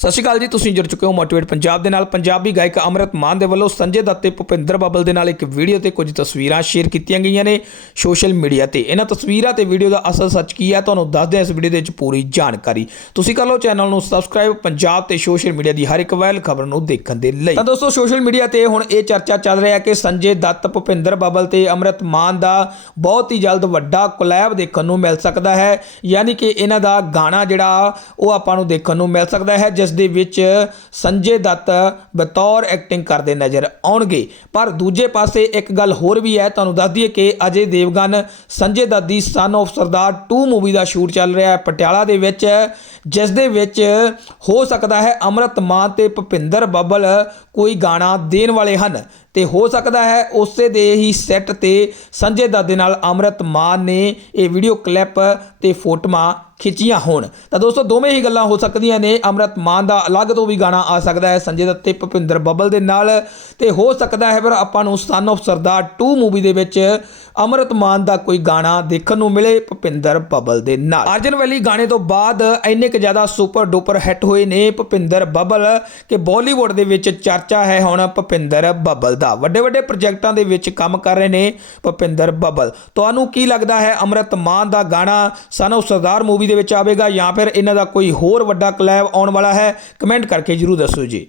ਸਤਿ ਸ਼੍ਰੀ ਅਕਾਲ ਜੀ, ਤੁਸੀਂ ਜੁੜ ਚੁੱਕੇ ਹੋ ਮੋਟੀਵੇਟ ਪੰਜਾਬ ਦੇ ਨਾਲ। ਪੰਜਾਬੀ ਗਾਇਕ ਅਮਰਤ ਮਾਨ ਦੇ ਵੱਲੋਂ ਸੰਜੇ ਦੱਤ ਤੇ ਭੁਪਿੰਦਰ ਬੱਬਲ ਦੇ ਨਾਲ ਇੱਕ ਵੀਡੀਓ ਤੇ ਕੁਝ ਤਸਵੀਰਾਂ ਸ਼ੇਅਰ ਕੀਤੀਆਂ ਗਈਆਂ ਨੇ ਸੋਸ਼ਲ ਮੀਡੀਆ ਤੇ। ਇਹਨਾਂ ਤਸਵੀਰਾਂ ਤੇ ਵੀਡੀਓ ਦਾ ਅਸਲ ਸੱਚ ਕੀ ਹੈ, ਤੁਹਾਨੂੰ ਦੱਸਦੇ ਹਾਂ ਇਸ ਵੀਡੀਓ ਦੇ ਵਿੱਚ ਪੂਰੀ ਜਾਣਕਾਰੀ। ਤੁਸੀਂ ਕਰ ਲਓ ਚੈਨਲ ਨੂੰ ਸਬਸਕ੍ਰਾਈਬ ਪੰਜਾਬ ਤੇ ਸੋਸ਼ਲ ਮੀਡੀਆ ਦੀ ਹਰ ਇੱਕ ਵੈਲ ਖਬਰ ਨੂੰ ਦੇਖਣ ਦੇ ਲਈ। ਤਾਂ ਦੋਸਤੋ, ਸੋਸ਼ਲ ਮੀਡੀਆ ਤੇ ਹੁਣ ਇਹ ਚਰਚਾ ਚੱਲ ਰਿਹਾ ਹੈ ਕਿ ਸੰਜੇ ਦੱਤ, ਭੁਪਿੰਦਰ ਬੱਬਲ ਤੇ ਅਮਰਤ ਮਾਨ ਦਾ ਬਹੁਤ ਹੀ ਜਲਦ ਵੱਡਾ ਕੋਲੈਬ ਦੇਖਣ ਨੂੰ ਮਿਲ ਸਕਦਾ ਹੈ। ਯਾਨੀ ਕਿ ਇਹਨਾਂ ਦਾ ਗਾਣਾ ਜਿਹੜਾ, ਉਹ ਆਪਾਂ ਨੂੰ ਦੇਖਣ ਨੂੰ ਮਿਲ ਸਕਦਾ ਹੈ, ਜਿਸ ਦੇ ਵਿੱਚ ਸੰਜੇ ਦੱਤ ਬਤੌਰ ਐਕਟਿੰਗ ਕਰਦੇ ਨਜ਼ਰ ਆਉਣਗੇ। ਪਰ ਦੂਜੇ ਪਾਸੇ ਇੱਕ ਗੱਲ ਹੋਰ ਵੀ ਹੈ, ਤੁਹਾਨੂੰ ਦੱਸ ਦਈਏ ਕਿ ਅਜੇ ਦੇਵਗਨ, ਸੰਜੇ ਦੱਤ ਦੀ ਸਨ ਆਫ ਸਰਦਾਰ 2 ਮੂਵੀ ਦਾ ਸ਼ੂਟ ਚੱਲ ਰਿਹਾ ਹੈ ਪਟਿਆਲਾ ਦੇ ਵਿੱਚ, ਜਿਸ ਦੇ ਵਿੱਚ ਹੋ ਸਕਦਾ ਹੈ ਅਮਰਤ ਮਾਨ ਤੇ ਭੁਪਿੰਦਰ ਬੱਬਲ ਕੋਈ ਗਾਣਾ ਦੇਣ ਵਾਲੇ ਹਨ ਤੇ ਹੋ ਸਕਦਾ ਹੈ ਉਸੇ ਦੇ ਹੀ ਸੈੱਟ ਤੇ ਸੰਜੇ ਦੱਤ ਦੇ ਨਾਲ ਅਮਰਤ ਮਾਨ ਨੇ ਇਹ ਵੀਡੀਓ ਕਲਿੱਪ ਤੇ ਫੋਟੋਆਂ ਖਿੱਚੀਆਂ ਹੋਣ। ਤਾਂ ਦੋਸਤੋ, ਦੋਵੇਂ ਹੀ ਗੱਲਾਂ ਹੋ ਸਕਦੀਆਂ ਨੇ। ਅਮਰਤ ਮਾਨ ਦਾ ਅਲੱਗ ਤੋਂ ਵੀ ਗਾਣਾ ਆ ਸਕਦਾ ਹੈ। ਸੰਜੇ ਦੱਤ ਤੇ ਭੁਪਿੰਦਰ ਬੱਬਲ ਦੇ ਨਾਲ। ਤੇ ਹੋ ਸਕਦਾ ਹੈ ਫਿਰ ਆਪਾਂ ਨੂੰ ਸਨ ਆਫ ਸਰਦਾਰ 2 ਮੂਵੀ ਦੇ ਵਿੱਚ ਅਮਰਤ ਮਾਨ ਦਾ ਕੋਈ ਗਾਣਾ ਦੇਖਣ ਨੂੰ ਮਿਲੇ ਭੁਪਿੰਦਰ ਬੱਬਲ ਦੇ ਨਾਲ। ਅਰਜਨ ਵੈਲੀ ਗਾਣੇ ਤੋਂ ਬਾਅਦ ਇੰਨੇ ਕੁ ਜ਼ਿਆਦਾ ਸੁਪਰ ਡੁਪਰ ਹਿੱਟ ਹੋਏ ਨੇ ਭੁਪਿੰਦਰ ਬੱਬਲ ਕਿ ਬਾਲੀਵੁੱਡ ਦੇ ਵਿੱਚ ਚਰਚਾ ਹੈ ਹੁਣ ਭੁਪਿੰਦਰ ਬੱਬਲ ਦਾ। ਵੱਡੇ ਵੱਡੇ ਪ੍ਰੋਜੈਕਟਾਂ ਦੇ ਵਿੱਚ ਕੰਮ ਕਰ ਰਹੇ ਨੇ ਭੁਪਿੰਦਰ ਬੱਬਲ। ਤੁਹਾਨੂੰ ਕੀ ਲੱਗਦਾ ਹੈ ਅਮਰਤ ਮਾਨ ਦਾ ਗਾਣਾ ਸਾਨੂੰ ਸਰਦਾਰ ਮੂਵੀ ਦੇ ਵਿੱਚ ਆਵੇਗਾ ਜਾਂ ਫਿਰ ਇਹਨਾਂ ਦਾ ਕੋਈ ਹੋਰ ਵੱਡਾ ਕਲੈਬ ਆਉਣ ਵਾਲਾ ਹੈ? ਕਮੈਂਟ ਕਰਕੇ ਜਰੂਰ ਦੱਸੋ ਜੀ।